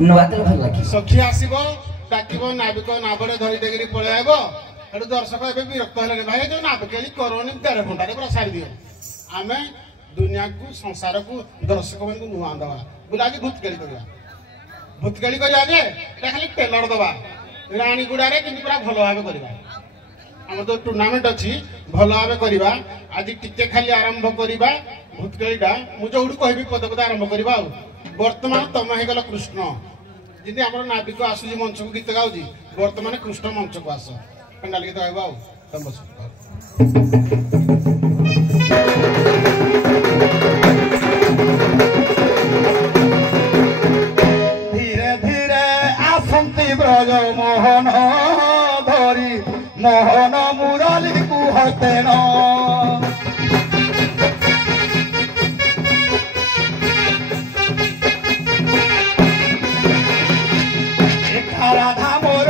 नुआतल भल लागी सखी आसीबो डाकिबो नाबिक नाबड़े धरी देगिरी पळे आइबो एडु दर्शक एबे विरक्त हले भाई जो नाबिकेली करोनी 13 घंटा रे पूरा सारी दियो आमे दुनिया को संसार को दर्शक मन को नुआ दवा बुलागी भूतकेली करिया जे एटा खाली टेलर दवा रानी गुडा रे किंतु पूरा भलो भाबे करबा हम तो टूर्नामेंट अच्छी भल भाव करवा आज टिके खाली आरंभ करवा भूतकेलीटा मुझे कहबी पद पद आरंभ करवा बर्तमान तुम हो कृष्ण जी आम नाविक आसूसी मंच को गीत गाँची बर्तमान कृष्ण मंच को आस पेंडाल गीत गाइबा तुम बस धीरे धीरे आसंती ब्रज मोहन धरी मोहन मुरली कुहतेन राधा मोर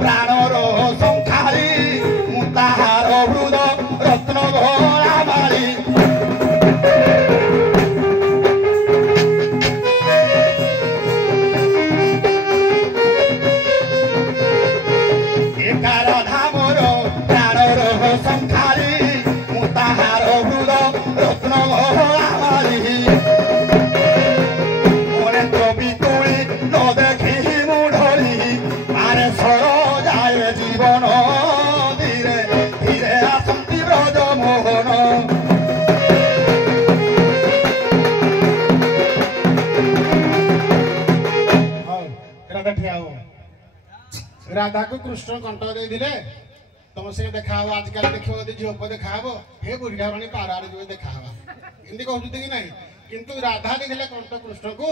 प्राणर संखारी मु ताहार हृद रत्न भोला मारी राधा मोर प्राणर संखारी मु ताहार हृद रत्न भोला मारी मोरे कवि तुली न देखी जीवन धीरे धीरे आसंती ब्रज मोहन राधा ठिया हो राधा को कृष्ण कंठ दे दिले तुम से देखा आजकल देखो झील को देखा हे बुढ़ा राणी पारार जो देखा एमती कहते कि नहीं किंतु राधा देखले कंठ कृष्ण को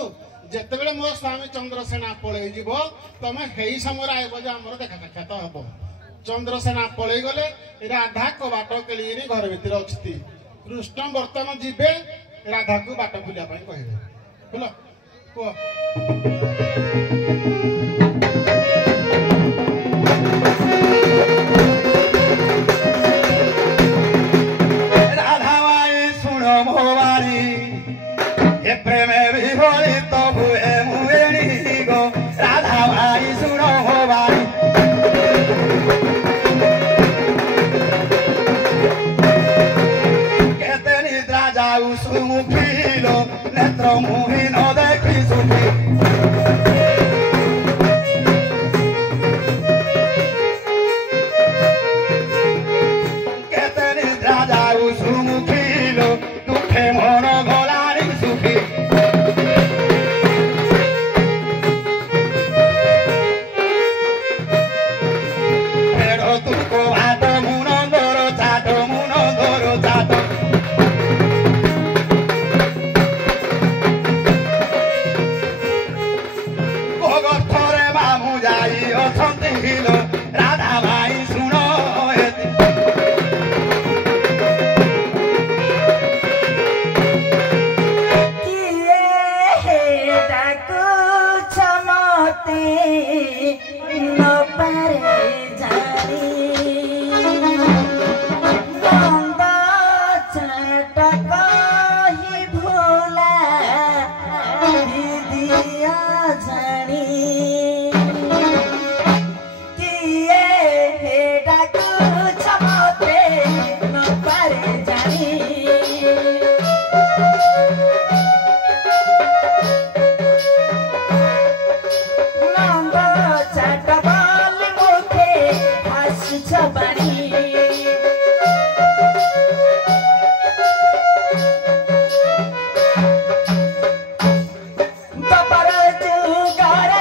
जिते मो स्वामी चंद्रसेना पलि जीव तुम हे समय आइब आमर देखा साक्षात हम चंद्रसेना पलि गले राधा को बाट केली घर भितर अच्छी कृष्ण बर्तमान जीवे राधा को बाट खुलिया कहे खुल कह राधा माई सुन मोबारी हे प्रेम विभोरी तबु ए मुएनी गो राधा माई सुन मोबारी केते निद्रा जाऊ सुमुखीलो नेत्र मुहि न देखी सुखी केते निद्रा जाऊ सुमुखीलो दुखे मन गलानी सुखी पेड़ो तुको भात मुनंदर चाट भगतरे मामू जाई अछंती हिलो राधा भाई सुन हेती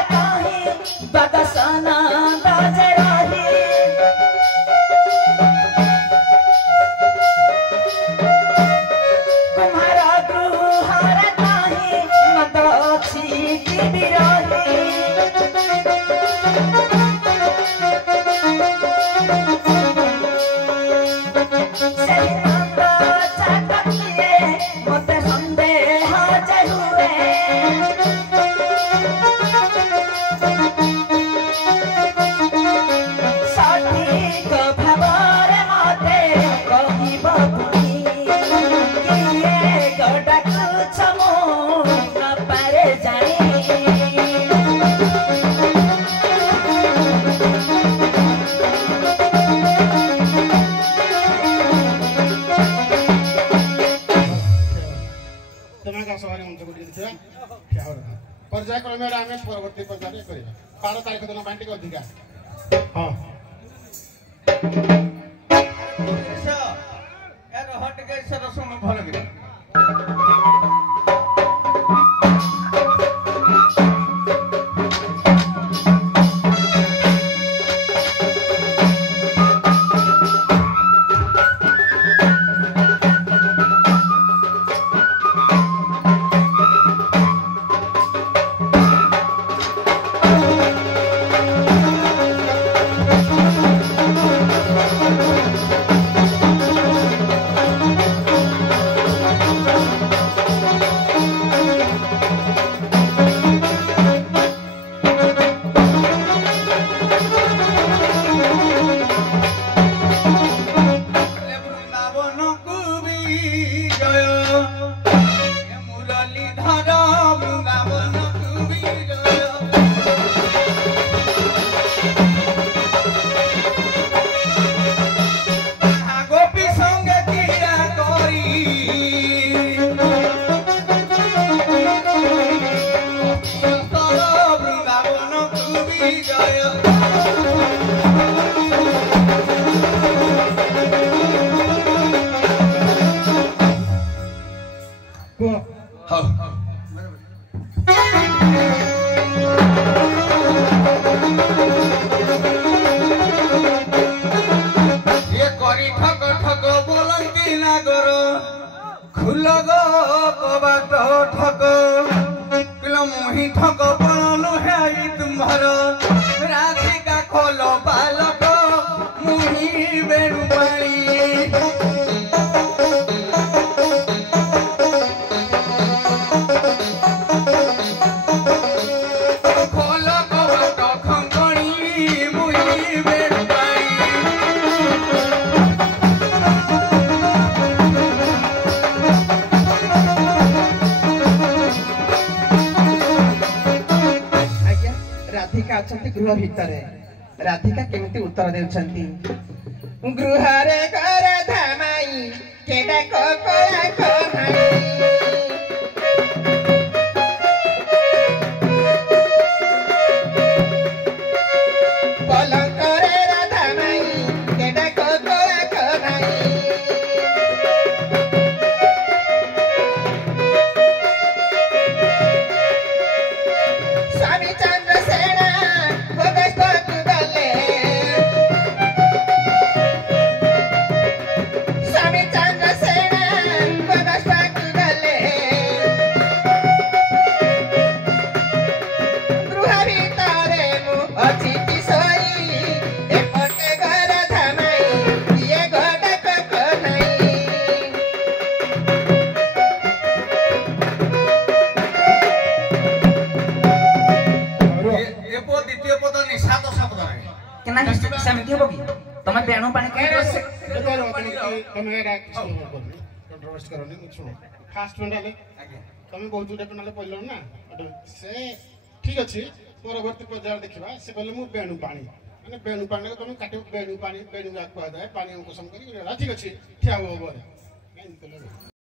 Bye. ସମୟରେ ଆମେ ପରବର୍ତ୍ତୀ ପର୍ଯ୍ୟାୟରେ କରିବା 12 ତାରିଖ ଦିନ ପାଇଁ ଟିକେ ଅଧିକା ହଁ ଭଲ କି गृह भितर राधिका केमिति उत्तर देउछंती गृह रे घर धामाई केडा कोकोला कोहाई पलंग रे राधामाई केडा कोकोला कोहाई स्वामी चंद्रसेना ସେମିତି ହବ କି ତମେ ବେଣୁ ପାଣି କାଇଁ ବସେ ତମେ ଏଟା କଣ୍ଟ୍ରୋଭର୍ସି କରନି ଶୁଣ ଫାଷ୍ଟ ପେଣ୍ଡାଲେ ତମେ ବହୁତ ଗୁଟେ ପେଣ୍ଡାଲେ ପଇଲ ନା ସେ ଠିକ ଅଛି ପରବର୍ତ୍ତୀ ପର୍ଯ୍ୟାୟରେ ଦେଖିବା ସେ କହିଲେ ମୁଁ ବେଣୁ ପାଣି ମାନେ ବେଣୁ ପାଣିରେ ତମେ କାଟିବ ବେଣୁ ପାଣି ବେଣୁ କୁହାଯାଏ ପାଣି ଅଙ୍କୁଶମ କରି ଠିକ ଅଛି ଠିଆ ହବ